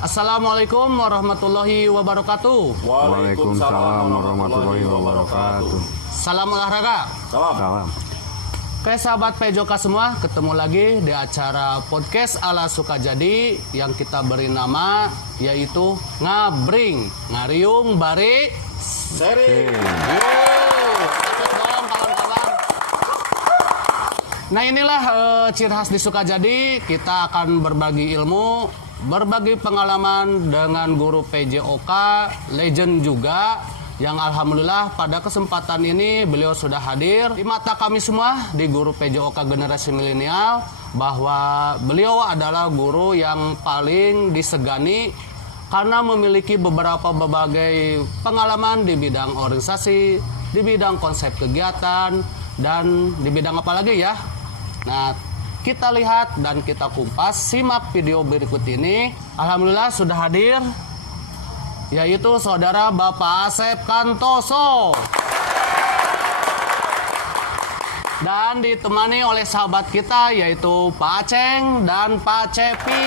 Assalamualaikum warahmatullahi wabarakatuh. Waalaikumsalam warahmatullahi wabarakatuh. Salam olahraga. Salam. Oke sahabat PJOK semua, ketemu lagi di acara podcast ala Sukajadi yang kita beri nama yaitu Ngabring, Ngariung Bari Seri. Ikut dong kawan-kawan. Nah inilah ciri khas di Sukajadi, kita akan berbagi ilmu, berbagi pengalaman dengan guru PJOK, legend juga, yang alhamdulillah pada kesempatan ini beliau sudah hadir di mata kami semua di guru PJOK generasi milenial, bahwa beliau adalah guru yang paling disegani karena memiliki berbagai pengalaman di bidang organisasi, di bidang konsep kegiatan, dan di bidang apa lagi ya. Nah, kita lihat dan kita kumpas, simak video berikut ini. Alhamdulillah sudah hadir, yaitu saudara Bapak Asep Kantoso. Dan ditemani oleh sahabat kita yaitu Pak Aceng dan Pak Cepi.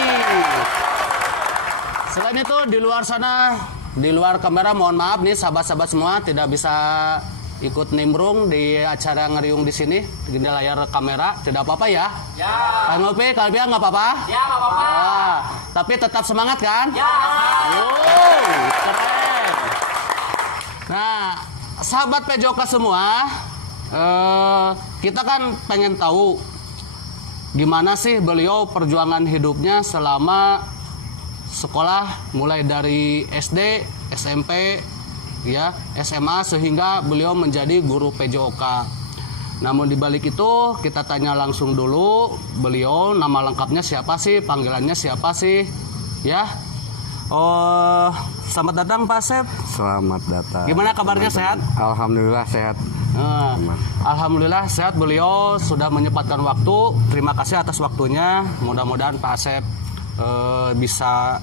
Selain itu di luar sana, di luar kamera, mohon maaf nih sahabat-sahabat semua tidak bisa ikut nimbrung di acara ngeriung di sini di layar kamera, tidak apa-apa ya? Ya. Kang Ngopi, kalian nggak apa-apa? Ya, nggak apa-apa. Tapi tetap semangat kan? Ya. Keren. Nah, sahabat PJOK semua, kita kan pengen tahu gimana sih beliau perjuangan hidupnya selama sekolah, mulai dari SD, SMP, ya, SMA, sehingga beliau menjadi guru PJOK. Namun di balik itu kita tanya langsung dulu beliau, nama lengkapnya siapa sih, panggilannya siapa sih, ya. Selamat datang Pak Asep. Selamat datang. Gimana kabarnya, sehat? Alhamdulillah sehat. Alhamdulillah sehat. Beliau sudah menyempatkan waktu. Terima kasih atas waktunya. Mudah-mudahan Pak Asep bisa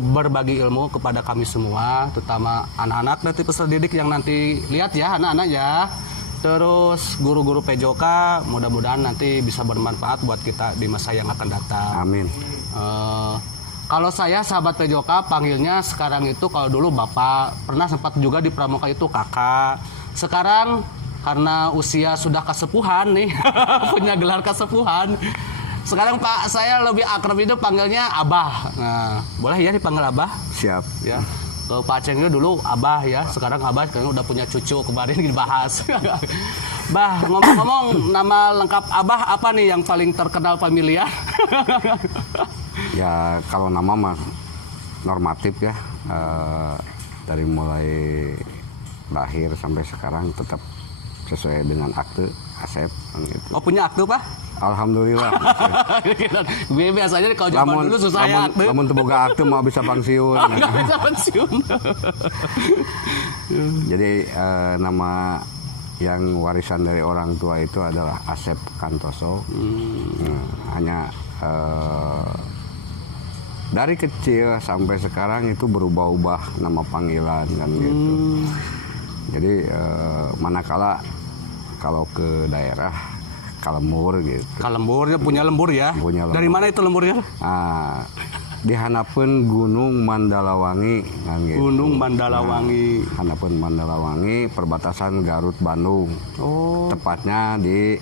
berbagi ilmu kepada kami semua, terutama anak-anak nanti peserta didik yang nanti lihat ya, anak-anak ya. Terus guru-guru PJOK, mudah-mudahan nanti bisa bermanfaat buat kita di masa yang akan datang. Amin. Kalau saya sahabat PJOK panggilnya sekarang itu, kalau dulu Bapak, pernah sempat juga di Pramuka itu Kakak. Sekarang karena usia sudah kesepuhan nih, punya gelar kesepuhan. Sekarang Pak, saya lebih akrab itu panggilnya Abah. Nah, boleh ya dipanggil Abah? Siap. Ya. Kalau Pak Aceng itu dulu Abah ya, sekarang Abah karena udah punya cucu, kemarin dibahas. Bah, ngomong-ngomong, nama lengkap Abah apa nih yang paling terkenal familiar? Ya kalau nama mah normatif ya. Dari mulai lahir sampai sekarang tetap sesuai dengan akte Asep gitu. Oh, punya akte Pak? Alhamdulillah. Biasanya kalau zaman dulu susah ya akte. Namun teboga akte mau bisa pensiun. Nggak bisa pensiun. Jadi nama yang warisan dari orang tua itu adalah Asep Kantoso. Hanya dari kecil sampai sekarang itu berubah-ubah nama panggilan kan gitu. Jadi manakala kalau ke daerah Kalembur gitu. Kalemburnya punya lembur ya? Punya lembur. Dari mana itu lemburnya? Di hanapeun Gunung Mandalawangi kan gitu. Gunung Mandalawangi. Hanapeun Mandalawangi, perbatasan Garut Bandung. Oh. Tepatnya di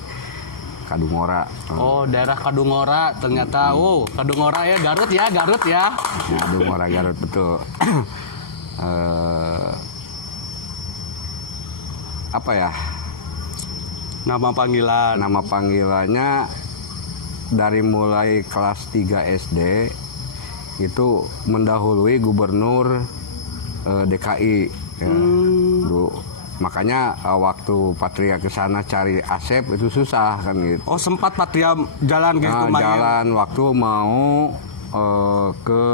Kadungora. Oh, daerah Kadungora ternyata. Oh, Kadungora ya, Garut ya, Garut ya. Kadungora Garut betul. Apa ya? Nama panggilan. Nama panggilannya dari mulai kelas 3 SD itu mendahului gubernur DKI ya. Makanya waktu Patria ke sana cari Asep itu susah kan gitu. Oh, sempat Patria jalan gitu jalan waktu mau ke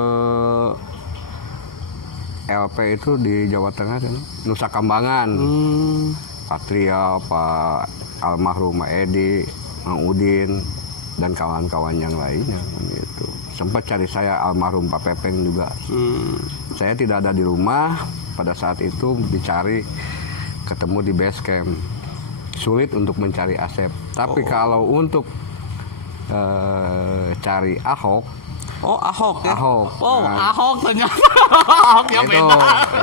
LP itu di Jawa Tengah kan, Nusa Kambangan. Patria, Pak almarhum Edi, Mang Udin, dan kawan-kawan yang lainnya gitu. Sempat cari saya almarhum Pak Pepeng juga. Saya tidak ada di rumah pada saat itu, dicari, ketemu di base camp. Sulit untuk mencari Asep. Tapi kalau untuk cari Ahok, Oh, Ahok ya. Ahok. Oh, Nah. Ahok ternyata. Ahok ya Itu, beda.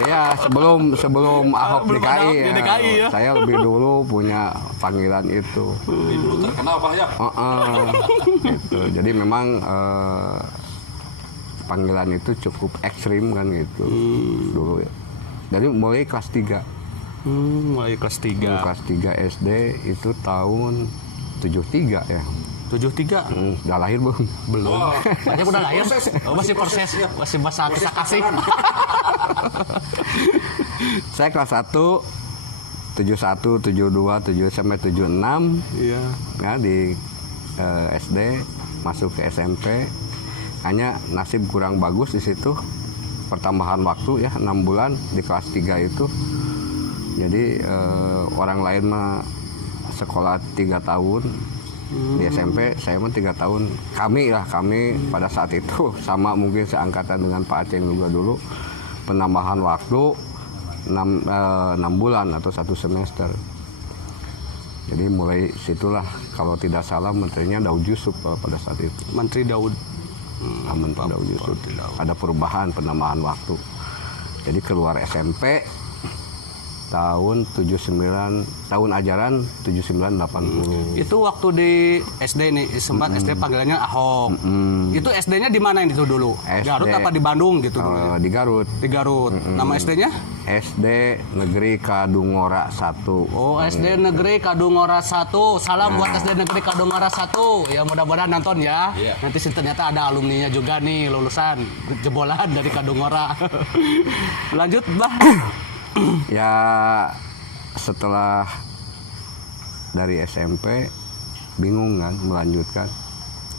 ya sebelum Ahok Belum DKI, ada di DKI ya. saya lebih dulu punya panggilan itu. Dulu terkenal Pak ya. Gitu. Jadi memang panggilan itu cukup ekstrim kan gitu dulu. Dari mulai kelas 3. Mulai kelas 3. Kelas 3 SD itu tahun 73 ya. 73. Udah lahir belum? Belum. Banyak udah lahir. Oh, masih proses. Masih masa kisah kasih. Saya kelas 1 71, 72, 7 sampai 76 Iya. ya di SD, masuk ke SMP. Hanya nasib kurang bagus di situ. Pertambahan waktu ya 6 bulan di kelas 3 itu. Jadi orang lain mah sekolah 3 tahun. Di SMP saya mah 3 tahun. Kami pada saat itu sama mungkin seangkatan dengan Pak Aceng juga dulu, penambahan waktu 6 bulan atau 1 semester. Jadi mulai situlah kalau tidak salah menterinya Daud Yusuf pada saat itu. Menteri Daud. Menteri Daud Yusuf. Ada perubahan penambahan waktu. Jadi keluar SMP tahun 79, tahun ajaran 79-80. Itu waktu di SD nih, sempat SD panggilannya Ahok. Itu SD-nya di mana itu dulu? SD. Garut apa di Bandung gitu dulu? Ya? Di Garut. Di Garut. Nama SD-nya? SD Negeri Kadungora 1. Oh, SD Negeri Kadungora 1. Salam buat SD Negeri Kadungora 1. Ya mudah-mudahan nonton ya. Iya. Nanti sih ternyata ada alumninya juga nih, lulusan jebolan dari Kadungora. Lanjut, Bah. Ya setelah dari SMP bingung kan melanjutkan.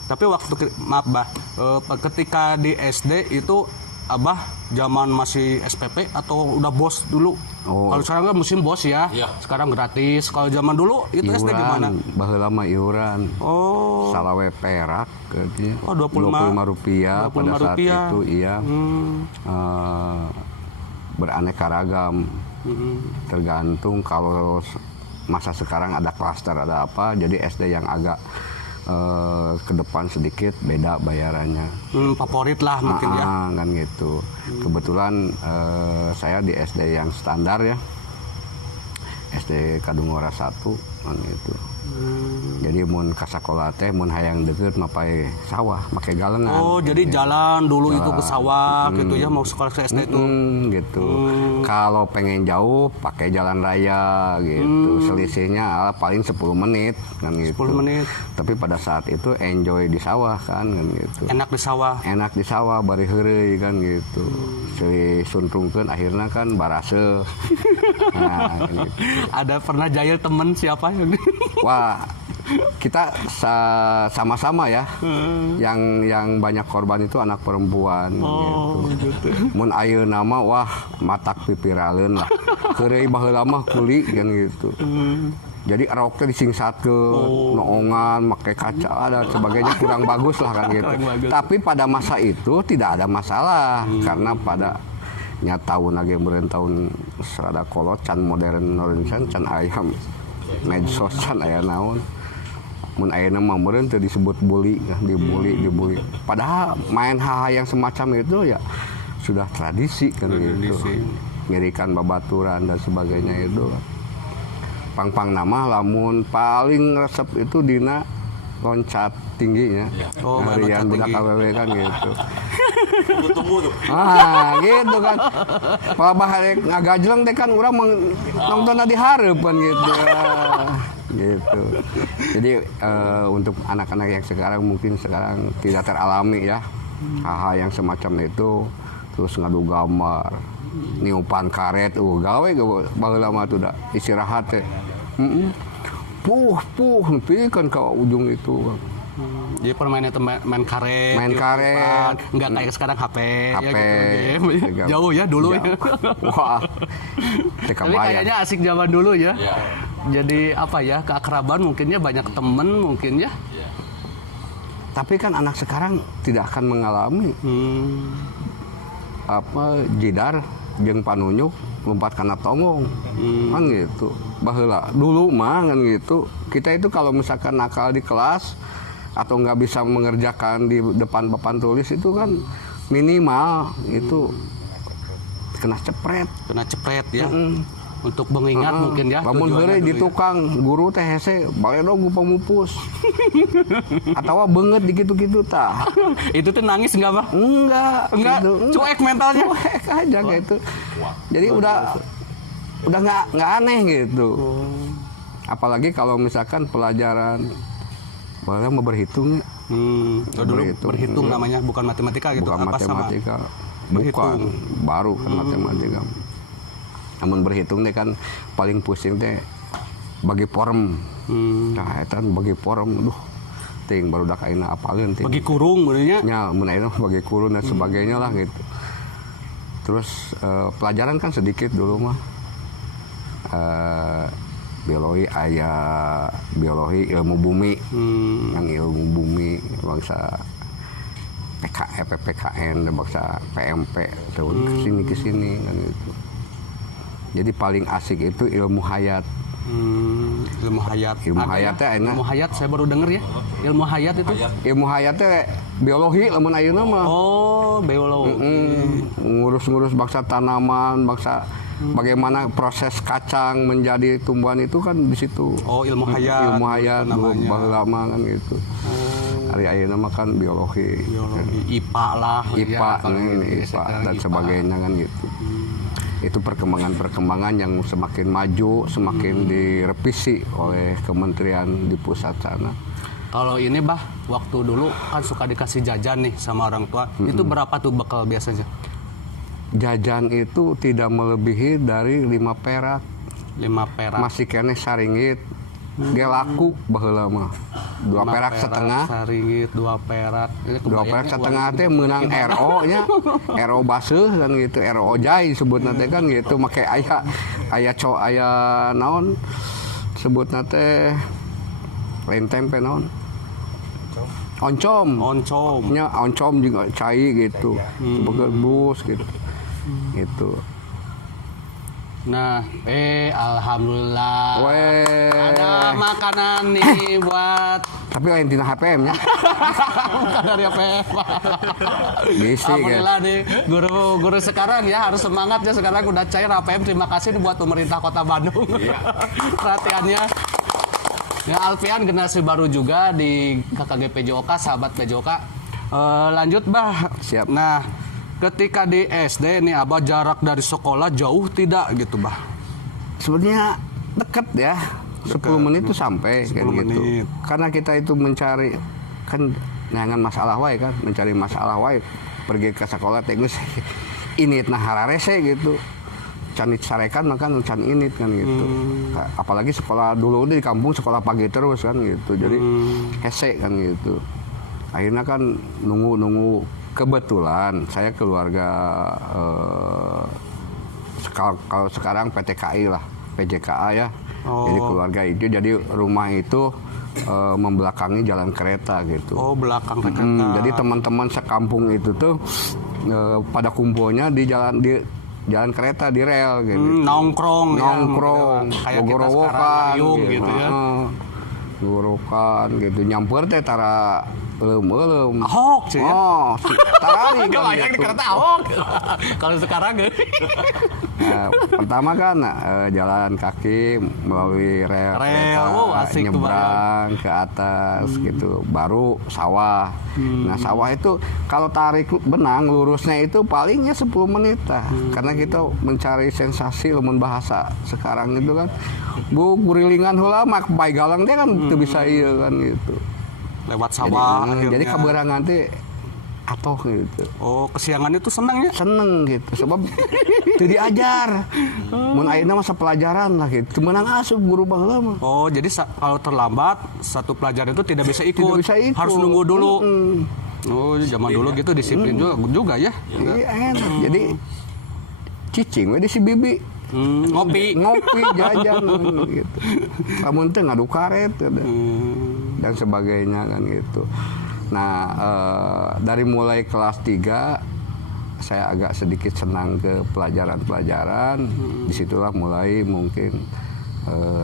Tapi waktu maaf Bah, ketika di SD itu Abah zaman masih SPP atau udah bos dulu? Oh. Kalau sekarang kan musim bos ya. Iya. Sekarang gratis. Kalau zaman dulu itu SD gimana? Baheula mah iuran. Oh. Salawe perak gitu. Oh, 25 rupiah pada saat rupiah. itu iya. Beraneka ragam. Tergantung kalau masa sekarang ada klaster ada apa, jadi SD yang agak ke depan sedikit beda bayarannya. Favorit lah mungkin ya. Kan gitu. Kebetulan saya di SD yang standar ya, SD Kadungora 1 kan gitu. Jadi mun ka sakola teh mun hayang deukeut mah pae sawah, make galengan. Oh, jadi jalan dulu itu ke sawah gitu ya, mau sekolah ke SD itu. Gitu. Kalau pengen jauh pakai jalan raya gitu. Selisihnya paling 10 menit kan gitu. 10 menit. Tapi pada saat itu enjoy di sawah kan gitu. Enak di sawah. Enak di sawah bari heureuy kan gitu. Si suntrungkeun akhirnya kan barase. Nah, gitu. Ada pernah jahil temen siapa yang Wah, kita sama-sama ya. Yang banyak korban itu anak perempuan gitu. Mun ayeuna mah wah matak pipiraleun lah. Keureuy baheula mah kuli kan gitu. Jadi roknya disingsatkeun, noongan, make kaca dan sebagainya kurang bagus lah kan gitu. Tapi pada masa itu tidak ada masalah karena pada nya tahun lagi meureun tahun serada kolot can modern Indonesia can ayam medsos can aya naon. Mun ayeuna mah meureun teu disebut bully, dibully. Padahal main hal yang semacam itu ya sudah tradisi kan gitu. Ngirikan babaturan dan sebagainya itu. Pang-pang nama lamun paling resep itu dina loncat tingginya. Oh, Harian loncat budak tinggi. awewe kan gitu. Tunggu tuh. Gitu kan. Kalau bahare ngagajleng teh kan urang nonton di hareup kan gitu. Gitu. Jadi untuk anak-anak yang sekarang mungkin sekarang tidak teralami ya. Hal-hal yang semacam itu, terus ngadu gambar, niupan karet, gawe baheula mah tuh da istirahat teh. Puh, kan ke ujung itu. Jadi permainan itu main karet. Main gitu, karet. kan. Nggak kayak sekarang HP. Ya, HP. gitu, game. Jauh ya dulu ya. Wah. Tapi kayaknya asik zaman dulu ya. Iya. Jadi apa ya, keakraban mungkinnya banyak temen mungkin ya. Tapi kan anak sekarang tidak akan mengalami jidar jeung panunyuk lompat kana tonggong. Kan gitu. Baheula dulu mah kan gitu. Kita itu kalau misalkan nakal di kelas atau nggak bisa mengerjakan di depan papan tulis itu kan minimal itu kena cepret. Kena cepret ya. Untuk mengingat mungkin ya. Lamun tujuannya heureuy di dulu ya. tukang guru teh hese bale dong pamupus. Atawa beungeut di kitu-kitu tah. Itu tuh nangis enggak, Bah? Enggak, gitu. Cuek mentalnya. Cuek aja gitu. Jadi udah nggak aneh gitu. Apalagi kalau misalkan pelajaran boleh mau berhitung ya. Dulu berhitung namanya, bukan matematika gitu. Bukan apa matematika. sama Bukan, baru kan matematika. Namun berhitung teh kan paling pusing teh bagi form. Nah, eta bagi form, duh, ting baru dak ayeuna apaleun ting. bagi kurung benernya. Nya mun ayeuna bagi kurun dan sebagainya lah gitu. Terus pelajaran kan sedikit dulu mah. Biologi biologi ilmu bumi. Yang ilmu bumi bangsa PKN bangsa PMP tahun kesini kan gitu. Jadi paling asik itu ilmu hayat. Ilmu hayat. Ilmu Ada hayat ya? teh enak. Ilmu hayat saya baru denger ya. Ilmu hayat itu. Ilmu hayat teh biologi lamun ayeuna mah. Oh, biologi. Ngurus-ngurus bangsa tanaman, bangsa bagaimana proses kacang menjadi tumbuhan itu kan di situ. Oh, ilmu hayat. Ilmu hayat namanya. baheula mah kan gitu. Hari ayeuna mah kan biologi. IPA lah. IPA, ya, kalau ini di IPA sekarang dan IPA. sebagainya kan gitu. Itu perkembangan-perkembangan yang semakin maju, semakin direvisi oleh kementerian di pusat sana. Kalau ini Bah, waktu dulu kan suka dikasih jajan nih sama orang tua. Itu berapa tuh bekal biasanya? Jajan itu tidak melebihi dari 5 perak. 5 perak. Masih kene saringgit. Dia laku baheula mah. 2 perak setengah. Saringgit, 2 perak. Ini 2 kebayangnya perak uang setengah segitu. teh menang RO nya. RO baseuh kan gitu, RO jai sebutna teh kan gitu. Make aya naon sebutna teh lain tempe naon. Oncom. Oncom. Nya oncom juga cai gitu. Begerbus gitu. Gitu. Nah, alhamdulillah. Weh. Ada makanan nih buat Tapi lain tina HPM nya. bukan dari APF. Bisi kan. Alhamdulillah nih guru sekarang ya harus semangat ya, sekarang udah cair APM. Terima kasih nih buat pemerintah Kota Bandung. Perhatiannya. Ya, Alfian generasi baru juga di KKG PJOK, sahabat PJOK. Lanjut Bah. Siap. Nah, ketika di SD nih Abah jarak dari sekolah jauh tidak gitu Bah? Sebenarnya deket ya. 10 menit itu sampai 10 kan gitu. menit. Karena kita itu mencari kan jangan masalah wae kan, mencari masalah wae. Pergi ke sekolah teh geus init nah hararese gitu. Can disarekan makan can init kan gitu. Apalagi sekolah dulu udah di kampung sekolah pagi terus kan gitu. Jadi hese kan gitu. Akhirnya kan nunggu kebetulan saya keluarga kalau sekarang PTKI lah, PJKA ya. Jadi keluarga itu, jadi rumah itu membelakangi jalan kereta gitu. Oh, belakang kereta. Jadi teman-teman sekampung itu tuh pada kumpulnya di jalan kereta di rel gitu. Nongkrong Kayak kita gogorowokan sekarang gitu ya. Gogorowokan gitu. Nyamper teh tara leum. Ahok sih ya. Oh, tarari Gak kan banyak di gitu. kereta Ahok. Kalau sekarang Pertama kan jalan kaki melalui rel kereta, asik tuh, nyebrang ke atas gitu, baru sawah. Nah sawah itu kalau tarik benang lurusnya itu palingnya 10 menit lah. Karena kita mencari sensasi lamun bahasa sekarang itu kan bu gurilingan heula mak bae galang teh kan teu bisa ieu kan gitu. lewat sawah. Jadi akhirnya. kaberangan teh atoh gitu. Oh, kesiangan itu senang ya? Seneng gitu sebab teu diajar. Mun ayeuna masa pelajaran lah gitu. Menang asup guru baheula mah. Oh, jadi kalau terlambat satu pelajaran itu tidak bisa ikut. Tidak bisa ikut. Harus nunggu dulu. Oh, zaman dulu gitu disiplin juga ya. Iya enak. Jadi cicing we di si bibi. Ngopi. Ngopi jajan gitu. Lamun teu ngadu karet gitu. Dan sebagainya kan gitu. Nah, dari mulai kelas 3 saya agak sedikit senang ke pelajaran-pelajaran. Disitulah mulai mungkin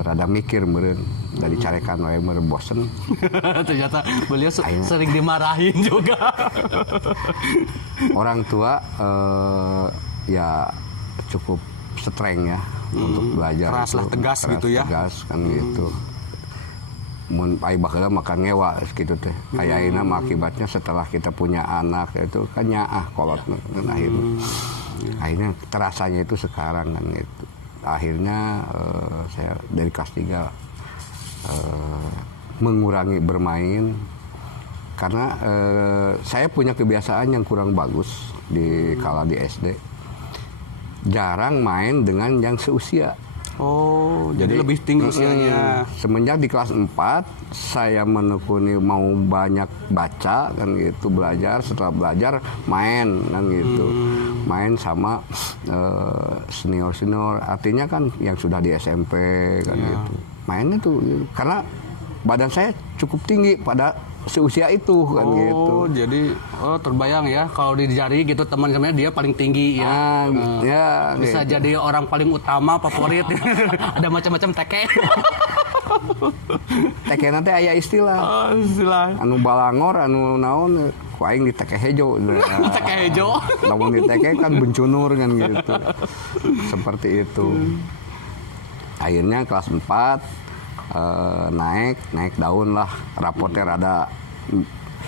rada mikir meureun. dari carekan wae meureun bosen. Ternyata beliau sering dimarahin juga. Orang tua ya cukup strength ya untuk belajar. Keras lah, tegas gitu ya. Tegas kan gitu. Mun ai baheula makan ngewa gitu teh. Aya ayeuna mah akibatnya setelah kita punya anak itu kan nyaah kolot akhirnya terasanya itu sekarang kan gitu. Akhirnya saya dari kelas 3 mengurangi bermain karena saya punya kebiasaan yang kurang bagus di kala di SD. Jarang main dengan yang seusia. Oh, jadi lebih tinggi usianya. Semenjak di kelas 4 saya menekuni mau banyak baca kan gitu, belajar, setelah belajar main kan gitu. Main sama senior-senior, artinya kan yang sudah di SMP kan gitu. Mainnya tuh karena badan saya cukup tinggi pada seusia itu kan gitu. Oh, jadi terbayang ya kalau di jari gitu teman-temannya dia paling tinggi ya. Ya bisa gitu. jadi orang paling utama favorit. Ada macam-macam teke. Teke nanti aya istilah. Istilah. Anu balangor, anu naon, ku aing di teke hejo. Teke hejo. Lamun di teke kan bencunur kan gitu. Seperti itu. Akhirnya kelas 4 naik daun lah, rapotnya rada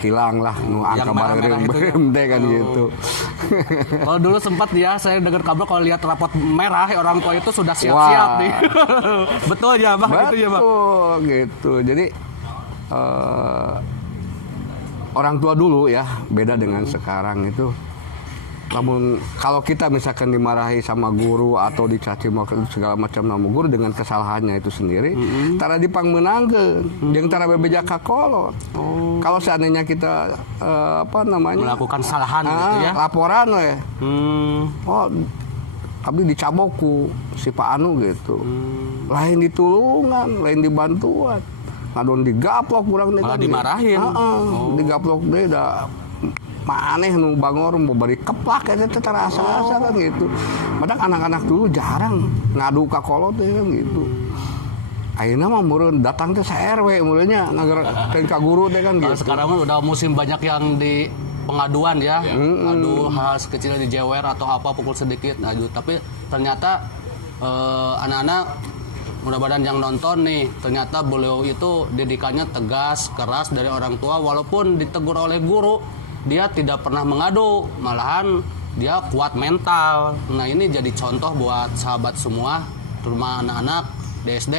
hilang lah, nu angka bareng teh kan gitu. Kalau dulu sempat ya, saya dengar kabar kalau lihat rapot merah orang tua itu sudah siap-siap nih. Betul ya, Bang? Gitu ya, Bang? Betul gitu. Jadi orang tua dulu ya beda dengan sekarang itu. Namun kalau kita misalkan dimarahi sama guru atau dicaci segala macam sama guru dengan kesalahannya itu sendiri, tara dipangmenangkeun jeung tara bebeja ka kolot. Kalau seandainya kita melakukan kesalahan gitu ya. Laporan we. Oh, abdi dicabok ku si Pak Anu gitu. Lain ditulungan, lain dibantuan. Ngadon digaplok urang teh. Malah dimarahin. Digaplok deui da maneh nu bangor mau bari keplak eta teh terasa-asa kan gitu. Padahal anak-anak dulu jarang ngadu ka kolot teh kan gitu. Ayeuna mah meureun datang teh sa-RW meureunnya ngageurkeun ka guru teh kan gitu. Sekarang mah udah musim banyak yang di pengaduan ya. Aduh, hal sekecil dijewer atau apa pukul sedikit. Aduh, tapi ternyata anak-anak mudah-mudahan yang nonton nih, ternyata beliau itu didikannya tegas, keras dari orang tua walaupun ditegur oleh guru. Dia tidak pernah mengadu, malahan dia kuat mental. Nah ini jadi contoh buat sahabat semua, terutama anak-anak di SD,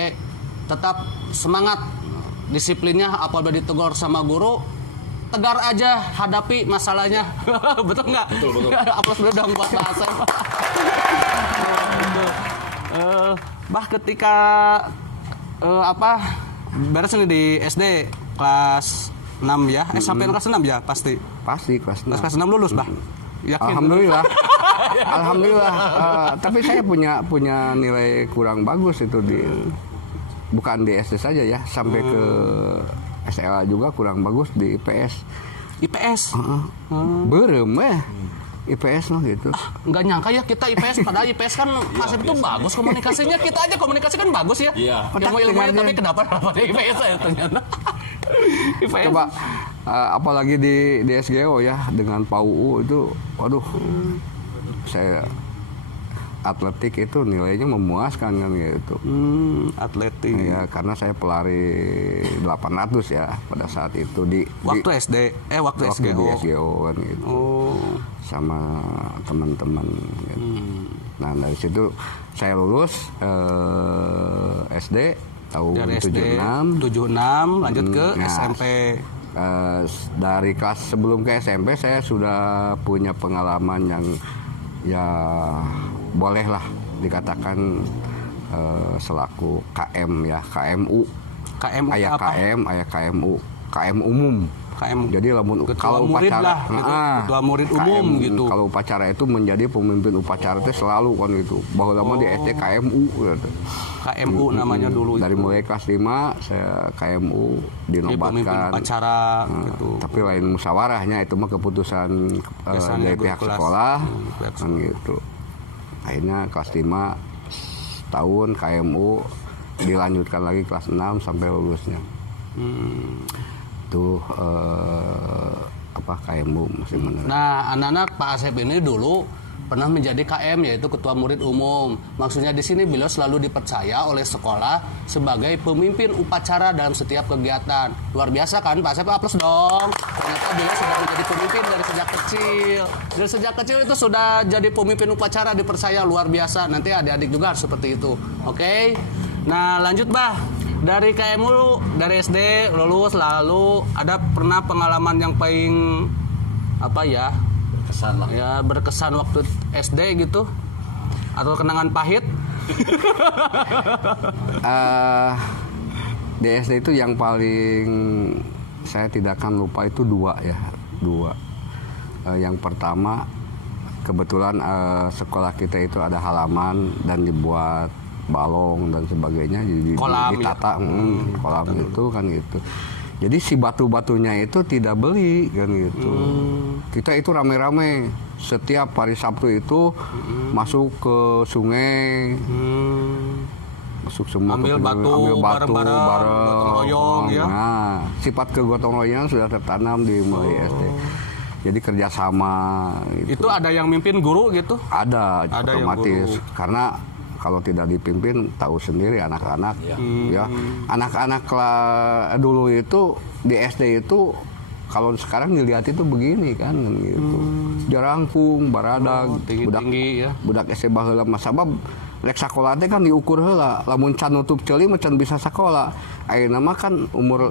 tetap semangat, disiplinnya apabila ditegur sama guru, tegar aja hadapi masalahnya. Betul nggak? Betul. Aplaus dulu dong buat bahasa. Bah ketika beres nih di SD kelas 6 ya, sampai kelas 6 ya pasti kelas 6. Kelas 6 lulus, Bah. Yakin? Alhamdulillah. Alhamdulillah. Tapi saya punya nilai kurang bagus itu bukan di SD saja ya, sampai ke SLA juga kurang bagus di IPS. IPS? Berem IPS mah gitu. Nggak nyangka ya kita IPS, padahal IPS kan masih itu bagus komunikasinya. Kita aja komunikasi kan bagus ya. Iya. Ilmu-ilmunya tapi kenapa di IPS ya ternyata. IPS. Coba apalagi di SGO ya dengan PAUU itu, waduh, saya atletik itu nilainya memuaskan kan gitu. Atletik. Ya karena saya pelari 800 ya pada saat itu waktu SD, waktu SGO. Di SGO kan gitu. Sama teman-teman gitu. Nah dari situ saya lulus SD tahun dari 76 lanjut ke SMP. Dari kelas sebelum ke SMP saya sudah punya pengalaman yang ya bolehlah dikatakan selaku KM ya, KMU. Aya apa? Aya KMU, KM umum. Jadi kalau upacara ketua murid umum KM, gitu. Kalau upacara itu menjadi pemimpin upacara itu selalu kan gitu. Bahwa lama di SD KMU gitu. KMU namanya dulu. Dari mulai kelas 5 saya KMU dinobatkan upacara gitu. Tapi lain musyawarahnya itu mah keputusan dari pihak sekolah kan gitu. Akhirnya kelas 5 tahun KMU dilanjutkan lagi kelas 6 sampai lulusnya. Tuh KMU masih menerima. Nah, anak-anak Pak Asep ini dulu pernah menjadi KM, yaitu Ketua Murid Umum. Maksudnya di sini beliau selalu dipercaya oleh sekolah sebagai pemimpin upacara dalam setiap kegiatan. Luar biasa kan Pak Asep? Aplaus dong. Ternyata beliau sudah menjadi pemimpin dari sejak kecil. Dari sejak kecil itu sudah jadi pemimpin upacara, dipercaya, luar biasa. Nanti adik-adik juga harus seperti itu. Oke? Nah, lanjut Bah. Dari KMU, dari SD lulus, lalu ada pernah pengalaman yang paling Kesan lah. ya berkesan waktu SD gitu, atau kenangan pahit? Di SD itu yang paling saya tidak akan lupa itu dua. Yang pertama, kebetulan sekolah kita itu ada halaman dan dibuat balong dan sebagainya, jadi Kolam, ditata kolam itu kan gitu. Jadi si batu-batunya itu tidak beli kan gitu. Kita itu rame-rame setiap hari Sabtu itu masuk ke sungai, masuk semua Ambil ke batu, bareng, gotong royong, ya. Nah, sifat kegotong royongan sudah tertanam di mulai SD. Jadi kerjasama gitu. Itu ada yang mimpin guru gitu? Ada yang otomatis guru. karena kalau tidak dipimpin tahu sendiri anak-anak ya. Anak-anak dulu itu di SD itu kalau sekarang dilihat itu begini kan gitu. Dirangkung, baradag, Tinggi-tinggi ya. budak SD baheula mah sabab rek sakola teh kan diukur heula. Lamun can nutup ceuli mah can bisa sakola. Ayeuna mah kan umur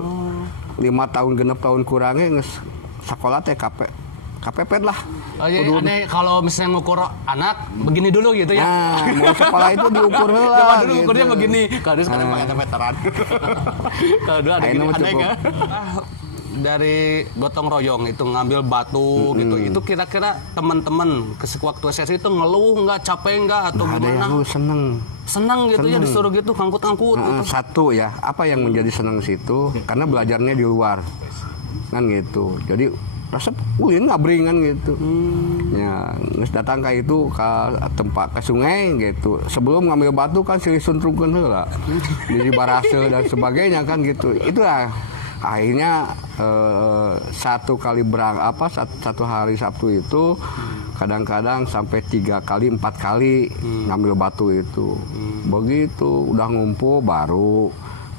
5 tahun genep tahun kurangnya geus sakola teh kapepet lah. Oh, jadi aneh kalau misalnya ngukur anak begini dulu gitu ya. Nah, mau sekolah itu diukur heula. Zaman dulu gitu. ukurnya begini. Kalau dulu sekarang pakai veteran. Kalau dulu ada gini Ayeuna mah aneh cukup. kan. Dari gotong royong itu ngambil batu gitu. Itu kira-kira teman-teman waktu SD itu ngeluh nggak, capek nggak atau Nah, ada gimana? yang lu seneng. Senang gitu ya disuruh gitu angkut-angkut gitu. Satu ya, apa yang menjadi seneng situ karena belajarnya di luar kan gitu. Jadi resep ulin ngabringan gitu. Ya, geus datang ke itu ke tempat ke sungai gitu. Sebelum ngambil batu kan silih suntrungkeun heula. Di barase dan sebagainya kan gitu. Itulah akhirnya satu hari Sabtu itu kadang-kadang sampai 3 kali 4 kali ngambil batu itu. Begitu udah ngumpul baru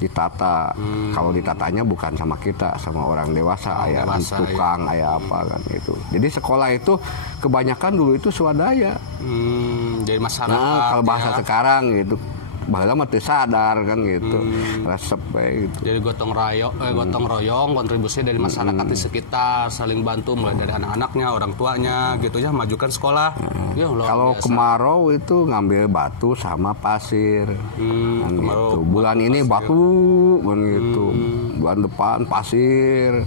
ditata. Kalau ditatanya bukan sama kita, sama orang dewasa, aya tukang, aya apa kan itu. Jadi sekolah itu kebanyakan dulu itu swadaya. Jadi masyarakat. Nah, kalau bahasa ya. sekarang gitu, baheula mah teu sadar kan gitu. Resep gitu. Jadi gotong royong, kontribusi dari masyarakat di sekitar, saling bantu mulai dari anak-anaknya, orang tuanya, gitu ya, majukan sekolah. Ya, Kalau kemarau itu ngambil batu sama pasir. Kan gitu. Bulan ini batu kan gitu. Bulan depan pasir.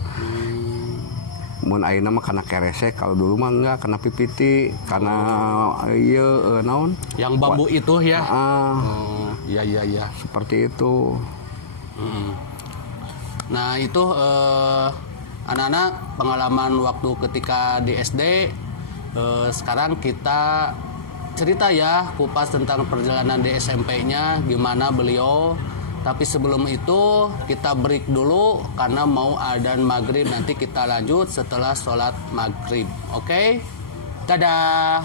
Mun ayeuna mah kana keresek, kalau dulu mah enggak, kena pipiti, karena ieu naon? Yang bambu itu ya. Iya. Seperti itu. Nah, itu anak-anak pengalaman waktu ketika di SD. Sekarang kita cerita ya, kupas tentang perjalanan di SMP-nya, gimana beliau. Tapi sebelum itu kita break dulu karena mau adzan maghrib. Nanti kita lanjut setelah sholat maghrib. Oke? Dadah.